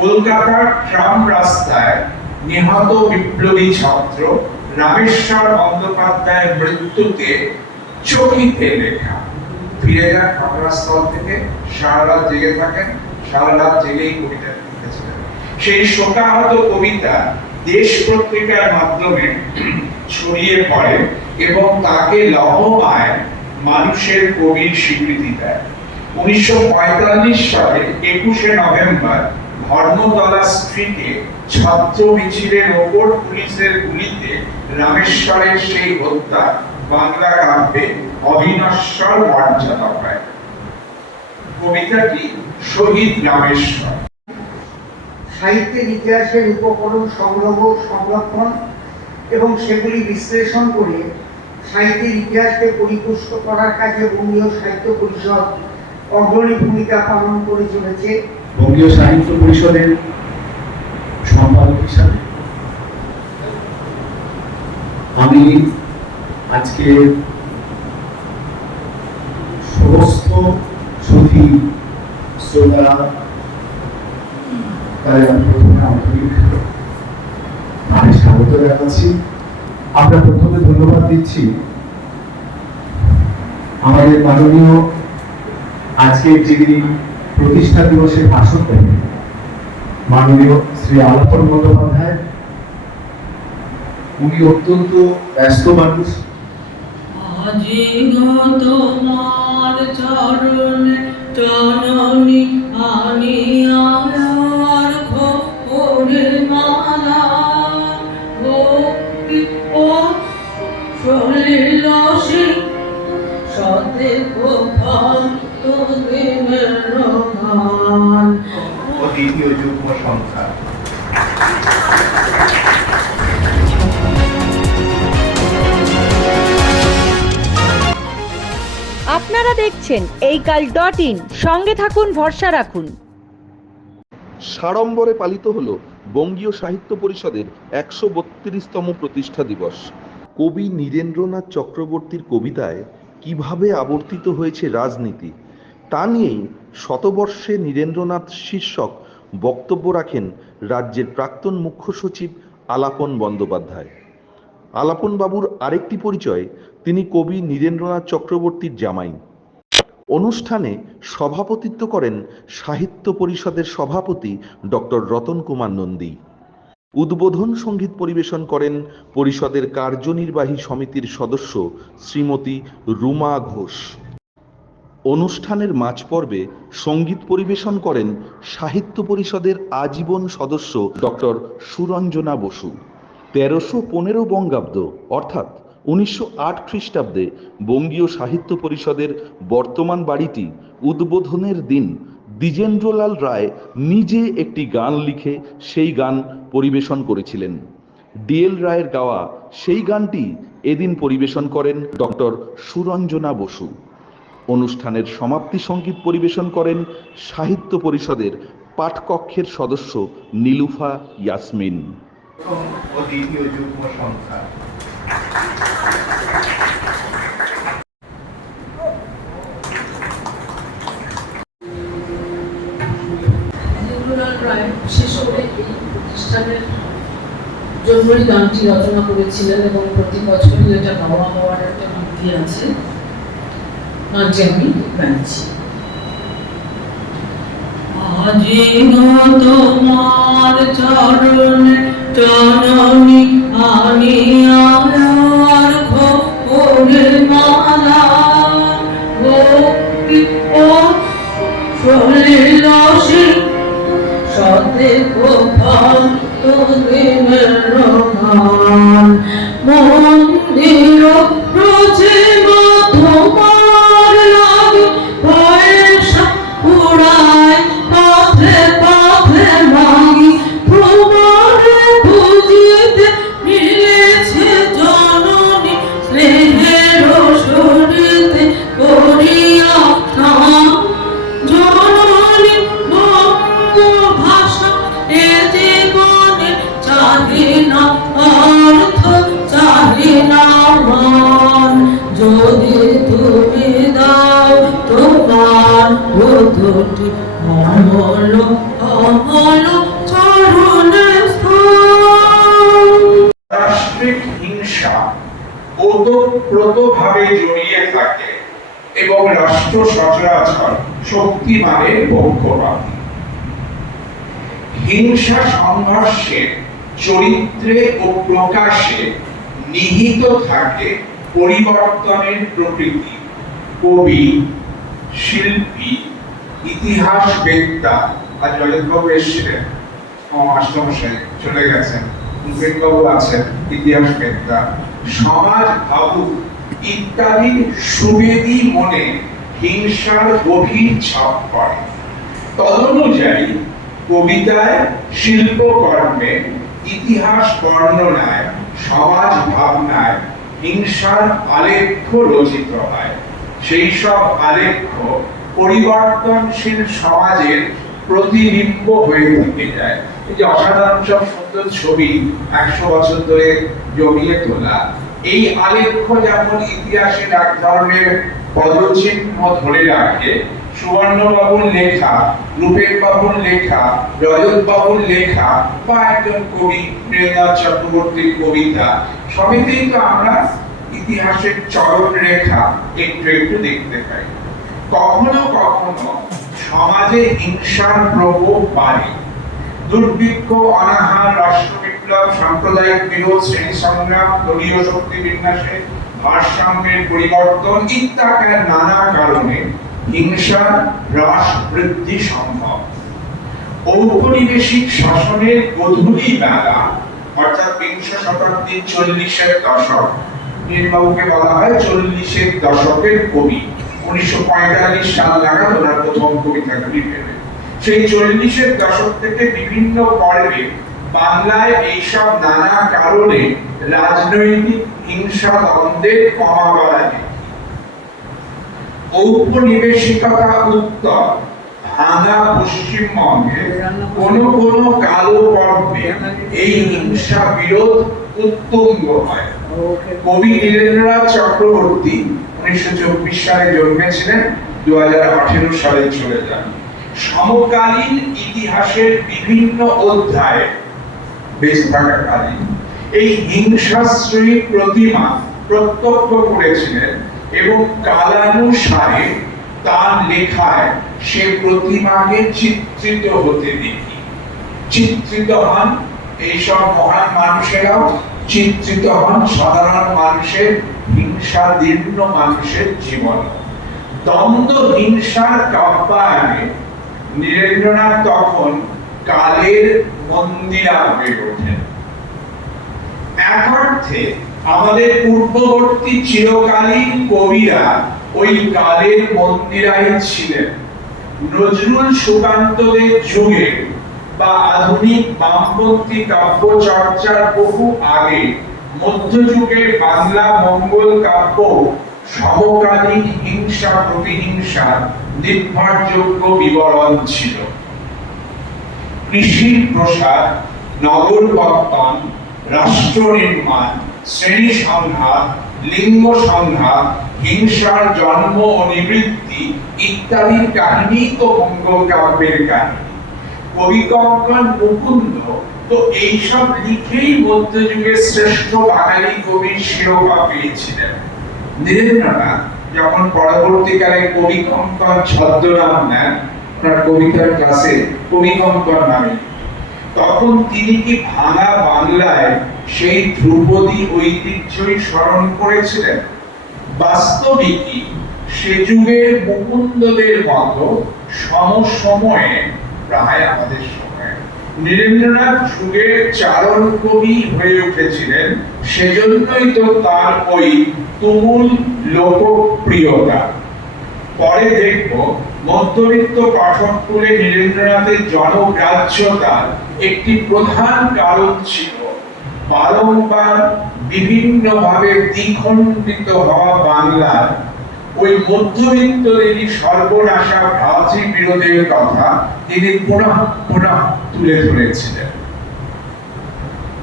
কলকাতার ট্রাম রাস্তায় নিহত বিপ্লবী ছাত্র রামেশ্বর বন্দ্যোপাধ্যায়ের মৃত্যুকে চকিতে লেখা। ফিরে যান ঘটনাস্থল থেকে, সারা রাত জেগে থাকেন, সারা রাত জেগেই কবিতা লিখেছিলেন। সেই শোকাহত কবিতা দেশ পত্রিকার মাধ্যমে ছড়িয়ে পড়ে এবং তাকে লহমায় মানুষের কবির স্বীকৃতি দেয়। 1945 সালে 21শে নভেম্বর ধর্মতলা স্ট্রিটে ছাত্র মিছিলের ওপর পুলিশের গুলিতে রামেশ্বরের সেই হত্যা বাংলা কাব্যে অবিনশ্বর মর্যাদা পায়। কবিতাটি শহীদ রামেশ্বর। সাহিত্যের ইতিহাসের উপকরণ সংগ্রহ, সংরক্ষণ এবং সেগুলি বিশ্লেষণ করে সাহিত্যের ইতিহাসকে পরিপুষ্ট করার কাজে বঙ্গীয় সাহিত্য পরিষদ অগ্রণী ভূমিকা পালন করে চলেছে। বঙ্গীয় সাহিত্য পরিষদের সম্পাদক হিসাবে আমি আজকে সমস্ত সুধী শ্রোতা আমি প্রথমে আন্তরিকভাবে স্বাগত জানাচ্ছি। আমরা প্রথমে ধন্যবাদ দিচ্ছি আমাদের মাননীয় আজকে যিনি প্রতিষ্ঠা দিবসে ভাষণ দেন মাননীয় শ্রী আলাপন বন্দ্যোপাধ্যায়। উনি অত্যন্ত ব্যস্ত মানুষ। তোমার চরণে জননী আনিয়ার খোরে মালা ভক্তি ও সলিলসি সতে ভক্ত দিনের গান ও দ্বিতীয় যুগ্ম সংখ্যা। আপনারা দেখছেন এইকাল.in, সঙ্গে থাকুন, ভরসা রাখুন। সাড়ম্বরে পালিত হলো বঙ্গীয় সাহিত্য পরিষদের 132তম প্রতিষ্ঠা দিবস। কবি নীরেন্দ্রনাথ চক্রবর্তীর কবিতায় কিভাবে আবর্তিত হয়েছে রাজনীতি, তা নিয়েই শতবর্ষে নীরেন্দ্রনাথ শীর্ষক বক্তব্য রাখেন রাজ্যের প্রাক্তন মুখ্য সচিব আলাপন বন্দ্যোপাধ্যায়। আলাপন বাবুর আরেকটি পরিচয়, তিনি কবি নীরেন্দ্রনাথ চক্রবর্তীর জামাই। অনুষ্ঠানে সভাপতিত্ব করেন সাহিত্য পরিষদের সভাপতি ডক্টর রতন কুমার নন্দী। উদ্বোধন সঙ্গীত পরিবেশন করেন পরিষদের কার্যনির্বাহী সমিতির সদস্য শ্রীমতী রুমা ঘোষ। অনুষ্ঠানের মাঝ পর্বে সঙ্গীত পরিবেশন করেন সাহিত্য পরিষদের আজীবন সদস্য ডক্টর সুরঞ্জনা বসু। 1315 বঙ্গাব্দ অর্থাৎ 1908 খ্রিস্টাব্দে বঙ্গীয় সাহিত্য পরিষদের বর্তমান বাড়িটি উদ্বোধনের দিন দ্বিজেন্দ্রলাল রায় নিজে একটি গান লিখে সেই গান পরিবেশন করেছিলেন। ডিএল রায়ের গাওয়া সেই গানটি এদিন পরিবেশন করেন ডক্টর সুরঞ্জনা বসু। অনুষ্ঠানের সমাপ্তি সঙ্গীত পরিবেশন করেন সাহিত্য পরিষদের পাঠকক্ষের সদস্য নীলুফা ইয়াসমিন। ও দ্বিতীয় যুগ্ম সংখ্যা। বিশেষ করে এই প্রতিষ্ঠানের জন্যই গানটি রচনা করেছিলেন এবং প্রতি বছরই এটা গাওয়া হওয়ার একটা বৃদ্ধি আছে। গানটি আমি গাইছি। তোমার চরণে জননী আনিয়ার খোরে মালা ভক্তি ও সলিলসি সতে ভক্ত দিনের গান মন্দির প্রতিমা তোমার লাগি পয়সা উড়ায় পথে পথে ভাঙি তোমারে বুঝিতে মিলেছে জননী স্নেহের শরীরে করিয়া জননী বঙ্গ ভাষা এ জীবনে চাহি না অর্থ, চাহি না মান, যদি তুমি দাও তোমার দুটি অমল অমল ওতপ্রোতভাবে জড়িয়ে থাকে এবং রাষ্ট্র সচরাচর শক্তিমানের পক্ষপাতী। হিংসা সংঘর্ষের চরিত্রে ও প্রকাশে নিহিত থাকে পরিবর্তনের প্রকৃতি। কবি, শিল্পী, ইতিহাসবেত্তা, আজ রজতবাবু এসেছিলেন, মাস্টারমশাই চলে গেছেন, উপেনবাবু আছেন, ইতিহাসবেত্তা, সমাজ ভাবুক ইত্যাদির সুবেদী মনে হিংসার গভীর ছাপ পড়ে। তদনুযায়ী কবিতায়, শিল্পকর্মে, ইতিহাস বর্ণনায়, সমাজ ভাবনায় হিংসার আলেখ্য রচিত হয়। সেই সব আলেখ্য পরিবর্তনশীল সমাজের প্রতিবিম্ব হয়ে থেকে যায়। এই যে অসাধারণ সব সুন্দর ছবি 100 বছর ধরে জমিয়ে তোলা, এই আলেখ্য যেমন ইতিহাসের এক ধরনের পদচিহ্ন ধরে রাখে, সুবর্ণবাবুর লেখা, রূপেনবাবুর লেখা, রজতবাবুর লেখা বা একজন কবি বীরেন্দ্রনাথ চক্রবর্তীর কবিতা, সবেতেই তো আমরা ইতিহাসের চরণ রেখা একটু একটু দেখতে পাই। কখনো কখনো সমাজে হিংসার প্রকোপ বাড়ে। দুর্ভিক্ষ, অনাহার, রাষ্ট্র বিপ্লব, সাম্প্রদায়িক বিরোধ, শ্রেণী সংগ্রাম, দলীয় শক্তি বিন্যাসে ভারসাম্যের পরিবর্তন ইত্যাদি নানা কারণে হিংসার হ্রাস বৃদ্ধি সম্ভব। ঔপনিবেশিক শাসনের গধূলি বেলা, অর্থাৎ বিংশ শতাব্দীর 40-এর দশক, নীলবাবুকে বলা হয় 40-এর দশকের কবি। 1945 সাল নাগাদ ওনার প্রথম কবিতাগুলি বেরোয়। সেই 40-এর দশক থেকে বিভিন্ন পর্বে বাংলায় এইসব নানা কারণে রাজনৈতিক হিংসা দ্বন্দ্বের কমাবাড়া নেই। ঔপনিবেশিকতা উত্তর ভাঙা পশ্চিমবঙ্গে কোন কোন কালো পর্বে এই হিংসা বিরোধ উত্তুঙ্গ হয়। কবি নীরেন্দ্রনাথ চক্রবর্তী 1924 সালে জন্মেছিলেন, 2018 সালে চলে যান। সমকালীন ইতিহাসের বিভিন্ন অধ্যায়ে বেঁচে থাকাকালীন এই হিংসাশ্রয়ী প্রতিমা প্রত্যক্ষ করেছিলেন এবং কালানুসারে তার লেখায় সে প্রতিমাকে চিত্রিত হতে দেখি। চিত্রিত হন এইসব মহান মানুষেরাও, চিত্রিত হন সাধারণ মানুষের হিংসা দীর্ণ মানুষের জীবন। দ্বন্দ্ব হিংসার কাব্যায়নে নীরেন্দ্রনাথ তখন কালের মন্দিরা হয়ে ওঠেন। এক অর্থে আমাদের পূর্ববর্তী চিরকালীন কবিরা ওই কালের মন্দিরাই ছিলেন। নজরুল সুকান্তদের যুগে বা আধুনিক বামপন্থী কাব্য চর্চার বহু আগে মধ্যযুগের বাংলা মঙ্গল কাব্য সমকালীন হিংসা প্রতিহিংসার নির্ভরযোগ্য বিবরণ ছিল। কৃষির প্রসার, নগর পত্তন, রাষ্ট্র নির্মাণ, শ্রেণী সংঘাত, লিঙ্গ সংঘাত, হিংসার জন্ম ও নিবৃত্তি ইত্যাদির কাহিনী তো মঙ্গল কাব্যের কাহিনী। কবি কঙ্কন মুকুন্দ তো এইসব লিখেই মধ্যযুগের শ্রেষ্ঠ বাঙালি কবির শিরোপা পেয়েছিলেন। নীরেন্দ্রনাথ যখন পরবর্তীকালে কবি কঙ্কন ছদ্মনাম নেন, ওনার কবিতার ক্লাসে কবি কঙ্কন নামে, তখন তিনি কি ভাঙা বাংলায় সেই ধ্রুপদী ঐতিহ্যই স্মরণ করেছিলেন? বাস্তবিকই সে যুগের মুকুন্দদের মতো সমসময়ে প্রায় আমাদের সময়ে নীরেন্দ্রনাথ যুগের চারণ কবি হয়ে উঠেছিলেন। সেজন্যই তো তার ওই তুমুল লোকপ্রিয়তা। পরে দেখব মধ্যবিত্ত পাঠককুলে নীরেন্দ্রনাথের জনগ্রাহ্যতার একটি প্রধান কারণ ছিল বারংবার বিভিন্নভাবে দ্বিখণ্ডিত হওয়া বাংলার ওই মধ্যবিত্তদেরই সর্বনাশা ভ্রাতৃ বিরোধের কথা তিনি পুনঃ পুনঃ তুলে ধরেছিলেন।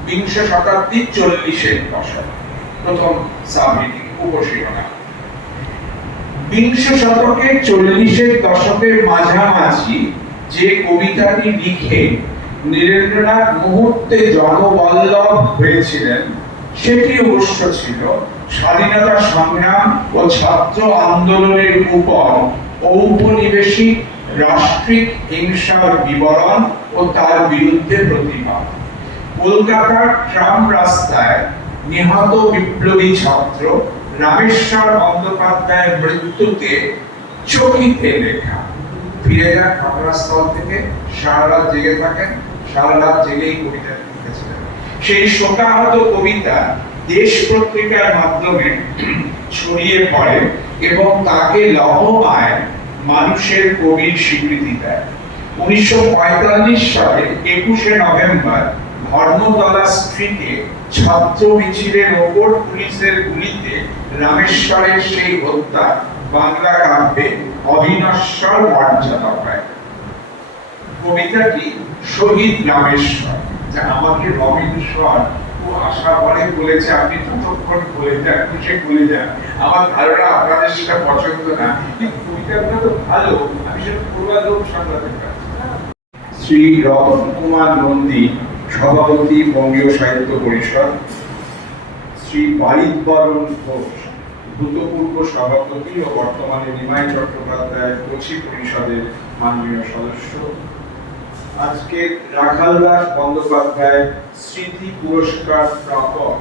বিংশ শতাব্দীর 40-এর দশক, প্রথম সাবহেডিং, উপশিরোনাম। বিংশ শতকের 40-এর দশকের মাঝামাঝি যে কবিতাটি লিখে নীরেন্দ্রনাথ মুহূর্তে জনবল্লভ হয়েছিলেন, সেটি অবশ্য ছিল স্বাধীনতা সংগ্রাম ও ছাত্র আন্দোলনের উপর ঔপনিবেশিক রাষ্ট্রিক হিংসার বিবরণ ও তার বিরুদ্ধে প্রতিবাদ। কলকাতার ট্রাম রাস্তায় নিহত বিপ্লবী ছাত্র রামেশ্বর বন্দ্যোপাধ্যায়ের মৃত্যুতে চকিতে লেখা। ফিরে যান ঘটনাস্থল থেকে, সারা রাত জেগে থাকেন, সারা রাত জেগেই কবিতা লিখেছিলেন। সেই শোকাহত কবিতা দেশ পত্রিকার মাধ্যমে ছড়িয়ে পড়ে এবং তাকে লহমায় মানুষের কবির স্বীকৃতি দেয়। 1945 সালে 21শে নভেম্বর ধর্মতলা স্ট্রিটে ছাত্র মিছিলের ওপর পুলিশের গুলিতে রামেশ্বরের সেই হত্যা বাংলা কাব্যে অবিনশ্বর মর্যাদা পায়। কবিতাটি শহীদ রামেশ্বর, যা আমাকে রবীন্দ্র খুব আশা ভরে বলেছে, আপনি যতক্ষণ বলে যান খুশি বলে যান, আমার ধারণা আপনাদের সেটা পছন্দ না, কিন্তু কবিতাটা তো ভালো, আমি সেটা পূর্বালোক সামলাতে পারছি। শ্রী রতন কুমার নন্দী, সভাপতি বঙ্গীয় সাহিত্য পরিষদ। শ্রী বারিদবরণ ঘোষ, ভূতপূর্ব সভাপতি ও বর্তমানে নিমাই চট্টোপাধ্যায় কোচি পরিষদের মাননীয় সদস্য। আজকে রাখালদাস বন্দ্যোপাধ্যায় স্মৃতি পুরস্কার প্রাপক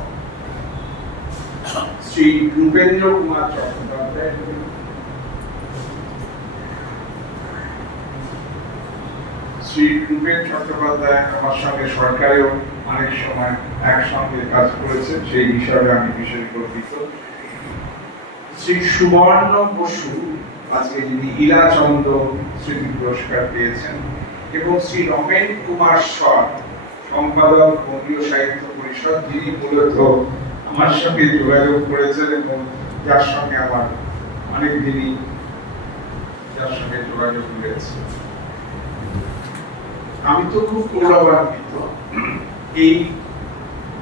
শ্রী রূপেন্দ্র কুমার চট্টোপাধ্যায়, শ্রী রূপেন চট্টোপাধ্যায় আমার সঙ্গে সরকারেও অনেক সময় একসঙ্গে কাজ করেছেন, সেই বিষয়ে আমি বিশেষ গর্বিত। শ্রী সুবর্ণ বসু, আজকে যিনি ইলাচন্দ্র স্মৃতি পুরস্কার পেয়েছেন, এবং শ্রী রমেন কুমার সর, সম্পাদক বঙ্গীয় সাহিত্য পরিষদ, যিনি মূলত আমার সঙ্গে যোগাযোগ করেছেন এবং যার সঙ্গে আমার অনেক দিনই যোগাযোগ রয়েছে। আমি তো খুব গৌরবান্বিত, এই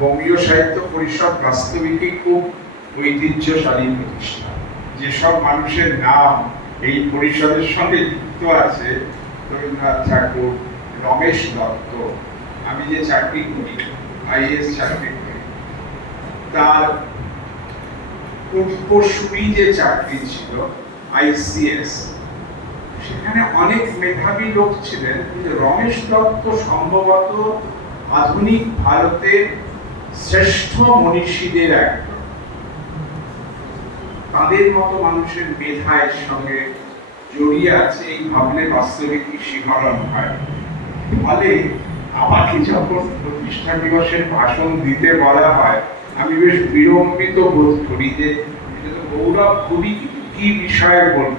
বঙ্গীয় সাহিত্য পরিষদ বাস্তবিকই খুব ঐতিহ্যশালী প্রতিষ্ঠান। যেসব মানুষের নাম এই পরিষদের সঙ্গে যুক্ত আছে, রবীন্দ্রনাথ ঠাকুর, রমেশ দত্ত, আমি যে চাকরি করি, আইএএস চাকরি করি, তার পূর্বসূরি যে চাকরি ছিল আইসিএস, সেখানে অনেক মেধাবী লোক ছিলেন, কিন্তু রমেশ দত্ত সম্ভবত আধুনিক ভারতের শ্রেষ্ঠ মনীষীদের একজন। তাদের মতো মানুষের মেধার সঙ্গে জড়িয়ে আছে, এই ভাবলে বাস্তবিক শিহরণ হয়। ফলে আমাকে যখন প্রতিষ্ঠা দিবসের ভাষণ দিতে বলা হয়, আমি বেশ বিড়ম্বিত বোধ করি যে গৌরব খুবই কি বিষয়ে বলব।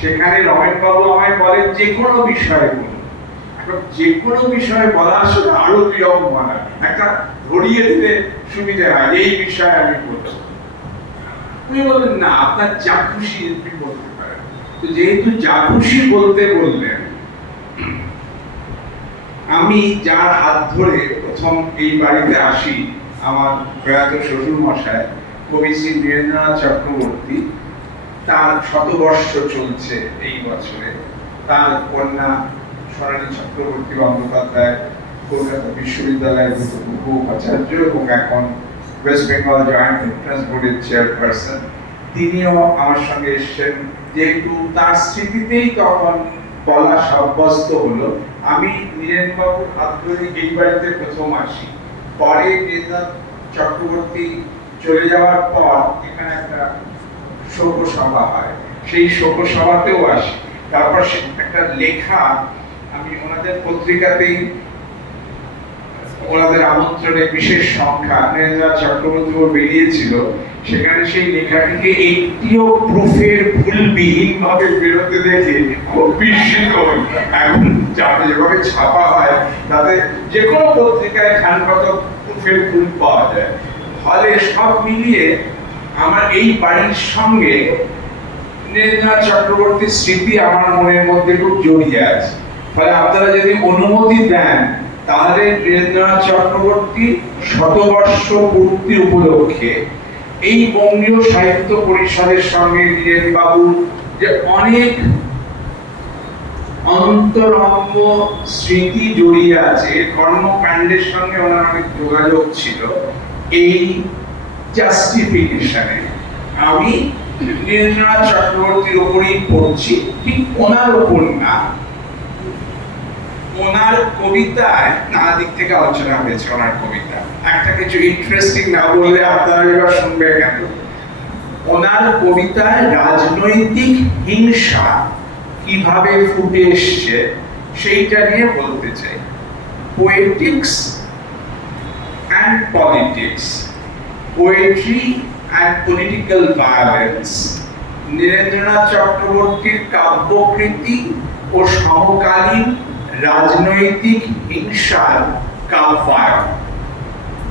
সেখানে রমেন বাবু আমায় বলেন যে কোনো বিষয়ে বলুন। এখন যে কোনো বিষয়ে বলা আসলে আরো বিড়ম্বনা, একটা ধরিয়ে দিতে সুবিধা হয়, এই বিষয়ে আমি বলবো। উনি বললেন না, আপনার যা খুশি আপনি বলতে পারেন। তো যেহেতু যা খুশি বলতে বললেন, আমি যার হাত ধরে প্রথম এই বাড়িতে আসি, আমার প্রয়াত শ্বশুর মশাই কবি শ্রী বীরেন্দ্রনাথ চক্রবর্তী, তার শতবর্ষ চলছে এই বছরে। তার কন্যা স্বর্ণালী চক্রবর্তী বন্দ্যোপাধ্যায় কলকাতা বিশ্ববিদ্যালয়ের ভূতপূর্ব উপাচার্য এবং এখন ওয়েস্ট বেঙ্গল জয়েন্ট এন্ট্রান্স বোর্ডের চেয়ারপারসন। তিনিও আমার সঙ্গে এসেছেন, যেহেতু তার স্মৃতিতেই তখন বলা সাব্যস্ত হলো। আমি নীরেনবাবুর হাত ধরে এই বাড়িতে প্রথম আসি, পরে বীরেন্দ্রনাথ চক্রবর্তী চলে যাওয়ার পর এখানে একটা শোক সভা হয়, সেই শোক সভাতেও আসি। তারপর একটা লেখা আমি ওনাদের পত্রিকাতেই, ওনাদের আমন্ত্রণে বিশেষ সংখ্যা নীরেন্দ্রনাথ চক্রবর্তী বেরিয়েছিল, সেখানে সেই লেখাটিকে একটিও প্রুফের ভুলবিহীন ভাবে বেরোতে দেখে খুব বিস্মিত হই। এখন যেভাবে ছাপা হয় তাতে যে কোনো পত্রিকায় খানগত প্রুফের ভুল পাওয়া যায়। ফলে সব মিলিয়ে আমার এই বাড়ির সঙ্গে নীরেন্দ্রনাথ চক্রবর্তীর স্মৃতি আমার মনের মধ্যে খুব জড়িয়ে আছে। ফলে আপনারা যদি অনুমতি দেন, তাহলে নীরেন্দ্রনাথ চক্রবর্তী শতবর্ষ পূর্তি উপলক্ষে এই বঙ্গীয় সাহিত্য পরিষদের সঙ্গে নীরেন বাবুর যে অনেক অন্তরঙ্গ স্মৃতি জড়িয়ে আছে, কর্মকাণ্ডের সঙ্গে ওনার অনেক যোগাযোগ ছিল, এই জাস্টিফিকেশনে আমি নীরেন্দ্রনাথ চক্রবর্তীর ওপরেই পড়ছি, ঠিক ওনার ওপর না। ওনার কবিতায় নানা দিক থেকে আলোচনা হয়েছে। ওনার কবিতা একটা কিছু ইন্টারেস্টিং না বললে আপনারা এবার শুনবে কেন? ওনার কবিতায় রাজনৈতিক হিংসা কিভাবে ফুটে এসছে সেইটা নিয়ে বলতে চাই। Poetics and politics, poetry and political violence, Nirendranath চক্রবর্তীর কাব্যকৃতি ও সমকালীন রাজনৈতিক হিংসার কাব্যায়ন।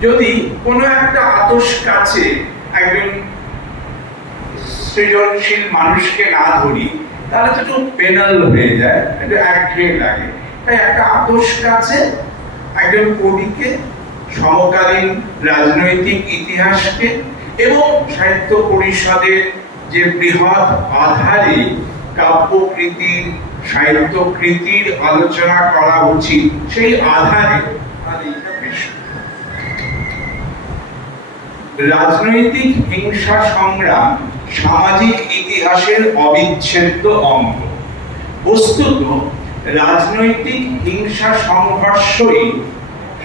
যদি কোনো একটা আতশ কাছে একজন সৃজনশীল মানুষকে না ধরি তাহলে তো একটু পেনাল হয়ে যায়, একটু একঘেয়ে লাগে। তাই একটা আতশ কাছে একজন কবিকে, সমকালীন রাজনৈতিক ইতিহাসকে এবং সাহিত্য পরিষদের যে বৃহৎ আধারে কাব্যকৃতির, সাহিত্যকৃতির আলোচনা করা উচিত, সেই আধারে রাজনৈতিক হিংসা সংগ্রাম সামাজিক ইতিহাসের অবিচ্ছেদ্য অঙ্গ। বস্তুত রাজনৈতিক হিংসা সংঘর্ষই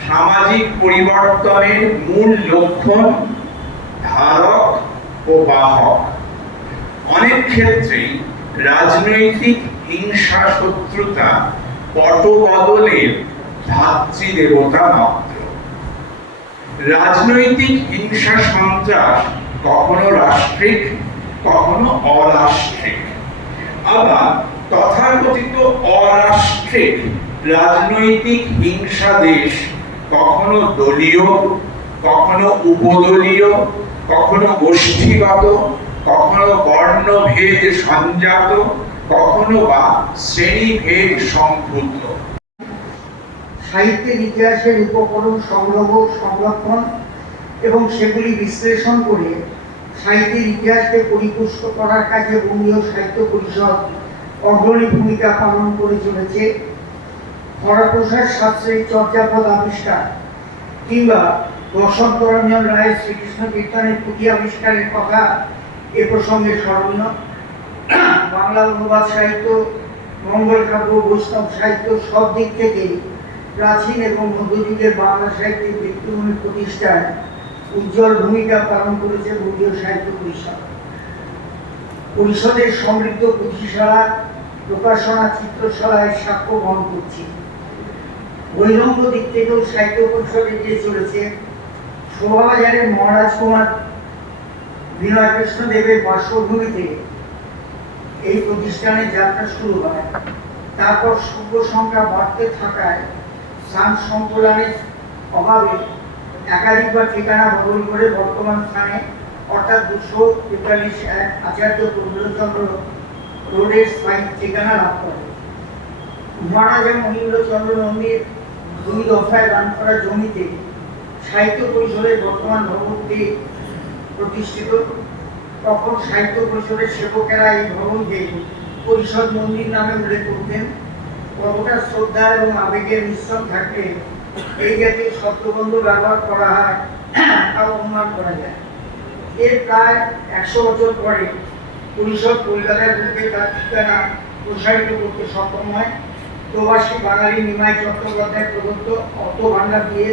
সামাজিক পরিবর্তনের মূল লক্ষণ, ধারক ও বাহক। অনেক ক্ষেত্রেই রাজনৈতিক হিংসা শত্রুতা পটবদলের ধাত্রীদেবতা মাত্র। রাজনৈতিক হিংসা সন্ত্রাস কখনো রাষ্ট্রিক, কখনো অরাষ্ট্রিক। আবার তথাকথিত অরাষ্ট্রিক রাজনৈতিক হিংসা দেশ কখনো দলীয়, কখনো উপদলীয়, কখনো গোষ্ঠীগত, কখনো বর্ণভেদ সংজাত, কখনো বা শ্রেণীভেদ সংক্ষুব্ধ। সাহিত্যের ইতিহাসের উপকরণ সংগ্রহ, সংরক্ষণ এবং সেগুলি বিশ্লেষণ করে সাহিত্যের ইতিহাসকে পরিপুষ্ট করার কাজে বঙ্গীয় সাহিত্য পরিষদ অগ্রণী ভূমিকা পালন করে চলেছে। হরপ্রসাদ শাস্ত্রীর চর্যাপদ আবিষ্কার কিংবা বসন্ত রঞ্জন রায়ের শ্রীকৃষ্ণ কীর্তনের পুঁথি আবিষ্কারের কথা এ প্রসঙ্গে স্মরণীয়। বাংলা অনুবাদ সাহিত্য, মঙ্গল কাব্য, বৈষ্ণব সাহিত্য সব দিক থেকে প্রাচীন এবং মধ্যযুগের বাংলা সাহিত্যের ভিত্তিভূমি প্রতিষ্ঠায় উজ্জ্বল ভূমিকা পালন করেছে বঙ্গীয় সাহিত্য পরিষদ। পরিষদের সমৃদ্ধ পুঁথিশালা, প্রকাশনা, চিত্রশালায় সাক্ষ্য বহন করছে। বৈরঙ্গ দিক থেকেও সাহিত্য পরিষদ এগিয়ে চলেছে। শোভাবাজারের মহারাজ কুমার বিনয় কৃষ্ণ দেবের বাসভূমিতে এই প্রতিষ্ঠানের যাত্রা শুরু হয়। তারপর সভ্য সংখ্যা বাড়তে থাকায় স্থান সংকুলানের অভাবে একাধিকবার ঠিকানা বদল করে বর্তমান স্থানে অর্থাৎ 243 আচার্য প্রফুল্লচন্দ্র রোডের স্থায়ী ঠিকানা লাভ করে। মহারাজা মহিন্দ্রচন্দ্র নন্দীর 2 দফায় দান করা জমিতে সাহিত্য পরিষদের বর্তমান ভবনটি প্রতিষ্ঠিত। তখন সাহিত্য পরিষদের সেবকেরা এই ভবনকে পরিষদ মন্দির নামে উল্লেখ করতেন। কতটা শ্রদ্ধা এবং আবেগের মিশ্রণ থাকলে এই জাতীয় শব্দবন্ধ ব্যবহার করা হয় তা অনুমান করা যায়। এর প্রায় 100 বছর পরে পরিষদ কলকাতার বুকে তার ঠিকানা প্রসারিত করতে সক্ষম হয়। প্রবাসী বাঙালি নিমাই চট্টোপাধ্যায় প্রদত্ত অর্থ ভাণ্ডার দিয়ে,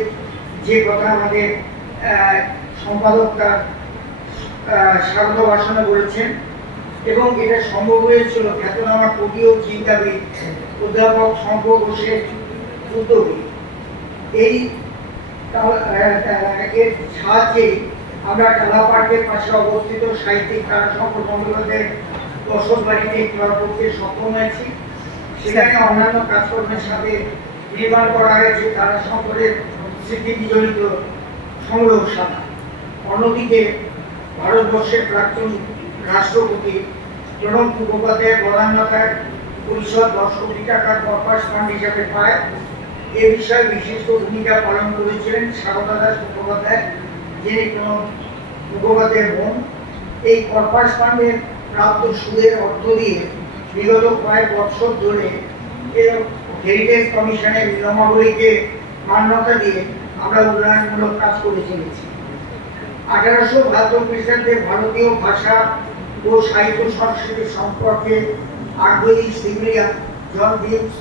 যে কথা আমাদের সম্পাদক তার স্বাগত ভাষণে বলেছেন, এবং এটা সম্ভব হয়েছিল খ্যাতনামা কবি ও চিন্তাবিদ অধ্যাপক শঙ্খ ঘোষের উদ্যোগে। এই এর সাহায্যে আমরা টালা পার্কের পাশে অবস্থিত সাহিত্যিক তারাশঙ্কর বন্দ্যোপাধ্যায়ের বসত বাড়িতে ক্রয় করতে সক্ষম হয়েছি। সেখানে অন্যান্য কাজকর্মের সাথে নির্মাণ করা হয়েছে তারাশঙ্করের স্মৃতি বিজড়িত সংগ্রহশালা। অন্যদিকে ভারতবর্ষের প্রাক্তন রাষ্ট্রপতি প্রণব মুখোপাধ্যায়ের প্রধানতায় পরিষদ 10 কোটি টাকার কর্পাস ফান্ড হিসাবে পায়। এ বিষয়ে বিশিষ্ট ভূমিকা পালন করেছিলেন স্বাগতা দাস মুখোপাধ্যায়, যিনি প্রণব মুখোপাধ্যায়ের বোন। এই কর্পাস ফান্ডের প্রাপ্ত সুদের অর্থ দিয়ে বিগত কয়েক বছর ধরে হেরিটেজ কমিশনের নিয়মাবলীকে মান্যতা দিয়ে আমরা উন্নয়নমূলক কাজ করে চলেছি। 1872 খ্রিস্টাব্দে ভারতীয় ভাষা ও সাহিত্য সংস্কৃতি সম্পর্কে আগ্রহী সিভিলিয়ান জন ভিমস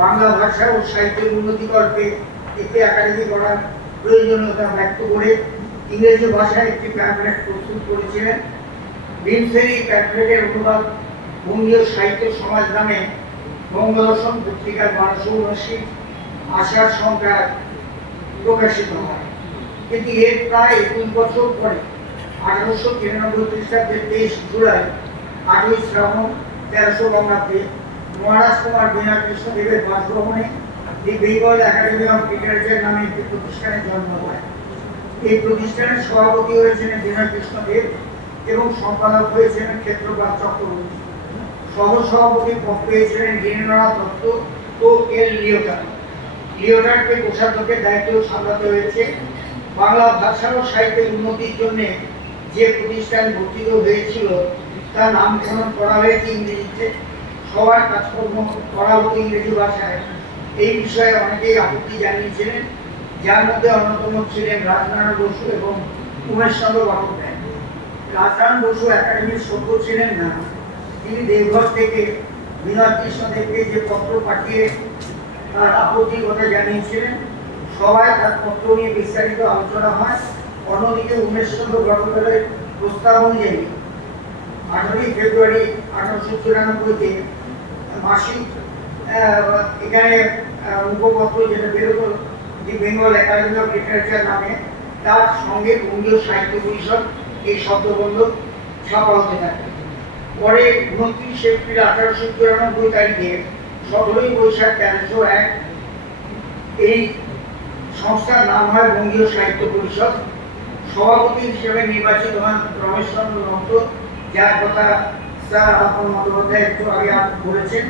বাংলা ভাষা ও সাহিত্যের উন্নতিকল্পে একটি একাডেমি করার প্রয়োজনীয়তা ব্যক্ত করে ইংরেজি ভাষায় একটি প্যাম্পলেট প্রস্তুত করেছিলেন। ভিমসের এই প্যাম্পলেটের অনুবাদ বঙ্গীয় সাহিত্য সমাজ নামে বঙ্গদর্শন পত্রিকার 1279 আষাঢ় সংখ্যায় প্রকাশিত হয়। কিন্তু এর প্রায় 21 বছর পরে 1893 খ্রিস্টাব্দের 23 জুলাই 8ই শ্রাবণ 1300 বঙ্গাব্দে মহারাজ কুমার বীণা কৃষ্ণদেবের বাসভবনে দি বেঙ্গল একাডেমি অফ লিটারেচার নামে একটি প্রতিষ্ঠানের জন্ম হয়। এই প্রতিষ্ঠানের সভাপতি হয়েছিলেন বীণা কৃষ্ণদেব এবং সম্পাদক হয়েছিলেন ক্ষেত্রপাল চক্রবর্তী। সহ-সভাপতির পদ পেয়েছিলেন দীনেন্দ্রনাথ দত্ত ও এল লিওটার্ড। লিওটার্ডকে কোষাধ্যক্ষের দায়িত্ব সামলাতে হয়েছে। বাংলা ভাষা ও সাহিত্যের উন্নতির জন্য যে প্রতিষ্ঠান গঠিত হয়েছিল তার নামকরণ করা হয়েছে ইংরেজিতে। সবার কাজকর্ম করা হতো ইংরেজি ভাষায়। এই বিষয়ে অনেকেই আপত্তি জানিয়েছিলেন, যার মধ্যে অন্যতম ছিলেন রাজনারায়ণ বসু এবং উমেশচন্দ্র বন্দ্যোপাধ্যায়। রাজনারায়ণ বসু একাডেমির সভ্য ছিলেন না। তিনি দেবঘর থেকে বিনোদ কৃষ্ণদেবকে যে পত্র পাঠিয়ে তার আপত্তির কথা জানিয়েছিলেন, সভায় তার পত্র নিয়ে বিস্তারিত আলোচনা হয়। অন্যদিকে উমেশচন্দ্র বন্দ্যোপাধ্যায়ের প্রস্তাব অনুযায়ী 18 ফেব্রুয়ারি 1894-তে মাসিক এখানে মুখপত্র যেটা বেরোতো দি বেঙ্গল একাডেমি অফ লিটারেচার নামে, তার সঙ্গে বঙ্গীয় সাহিত্য পরিষদ এই শব্দবন্ধ ছাপা হতে থাকে। পরে 29 এপ্রিল 1894 তারিখে 17ই বৈশাখ 1301 এই সংস্থার নাম হয় বঙ্গীয় সাহিত্য পরিষদ। সভাপতি হিসেবে নির্বাচিত হন রমেশচন্দ্র দত্ত, যার কথা স্যার আপন বন্দ্যোপাধ্যায় একটু আগে বলেছেন।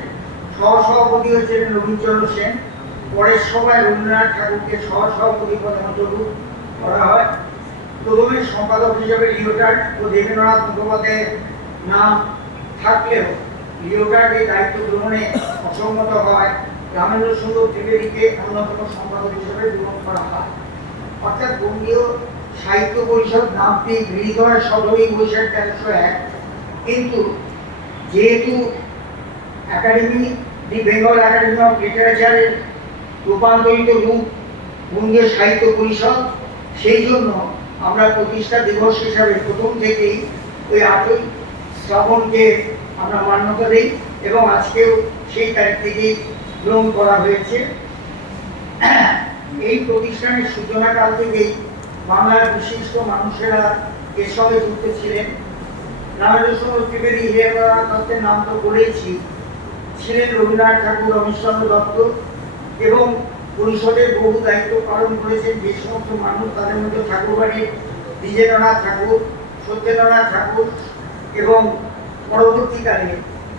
সহসভাপতি হয়েছিলেন রবীন্দ্রচন্দ্র সেন। পরের সভায় রবীন্দ্রনাথ ঠাকুরকে সহসভাপতি পদে অন্তর্ভুক্ত করা হয়। প্রথমে সম্পাদক হিসেবে লিওটার্ড ও দেবেন্দ্রনাথ মুখোপাধ্যায়ের নাম থাকলেও লিওটার্ড এই দায়িত্ব গ্রহণে অসম্মত হয়। রামেন্দ্র সুন্দর ত্রিবেদীকে অন্যতম সম্পাদক হিসেবে গ্রহণ করা হয়। অর্থাৎ বঙ্গীয় সাহিত্য পরিষদ নামটি গৃহীত হয় 17ই বৈশাখ 1301। কিন্তু যেহেতু academy the Bengal academy of লিটারেচারের রূপান্তরিত রূপ বঙ্গীয় সাহিত্য পরিষদ, সেই জন্য আমরা প্রতিষ্ঠা দিবস হিসাবে প্রথম থেকেই ওই 8ই শ্রাবণকে আমরা মান্যতা দিই এবং আজকেও সেই তারিখ থেকেই গ্রহণ করা হয়েছে। এই প্রতিষ্ঠানের সূচনাকাল থেকেই বাংলার বিশিষ্ট মানুষেরা এর সঙ্গে যুক্ত ছিলেন। রামেন্দ্র সুন্দর ত্রিবেদী, হীরেন্দ্রনাথ দত্তের নাম তো বলেছি, ছিলেন রবীন্দ্রনাথ ঠাকুর, রমেশচন্দ্র দত্ত এবং পরিষদের বহু দায়িত্ব পালন করেছেন যে সমস্ত মানুষ। তাদের মধ্যে ঠাকুরবাড়ির দ্বিজেন্দ্রনাথ ঠাকুর, সত্যেন্দ্রনাথ ঠাকুর এবং পরবর্তীকালে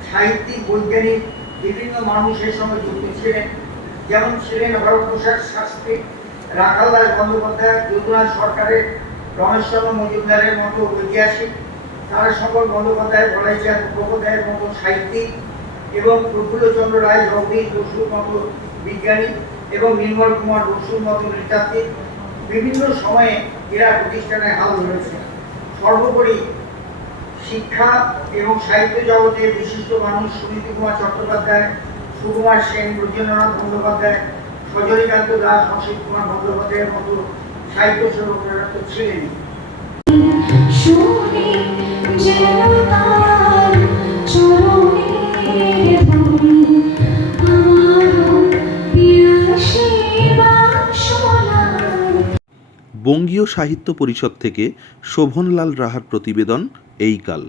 সাহিত্যিক, বৈজ্ঞানিক বিভিন্ন মানুষের সঙ্গে যুক্ত ছিলেন। যেমন ছিলেন হরপ্রসাদ শাস্ত্রী, রাখালদাস বন্দ্যোপাধ্যায়, যদুনাথ সরকারের, রমেশচন্দ্র মজুমদারের মতো ঐতিহাসিক, তারাশঙ্কর বন্দ্যোপাধ্যায়, বলাইচাঁদ মুখোপাধ্যায়ের মতো সাহিত্যিক এবং প্রফুল্লচন্দ্র রায়, জগদীশ বসুর মতো বিজ্ঞানী এবং নির্মল কুমার বসুর মতো নৃতাত্ত্বিক। বিভিন্ন সময়ে এরা প্রতিষ্ঠানে হাল ধরেছে। সর্বোপরি শিক্ষা এবং সাহিত্য জগতের বিশিষ্ট মানুষ সুনীতি কুমার চট্টোপাধ্যায়, সুকুমার সেন, ব্রজেন্দ্রনাথ বন্দ্যোপাধ্যায়, সজনীকান্ত দাস, অসিত কুমার বন্দ্যোপাধ্যায়ের মতো সাহিত্য সেবকরা তো ছিলেন। বঙ্গীয় সাহিত্য পরিষদ থেকে শোভনলাল রাহার প্রতিবেদন এই কাল।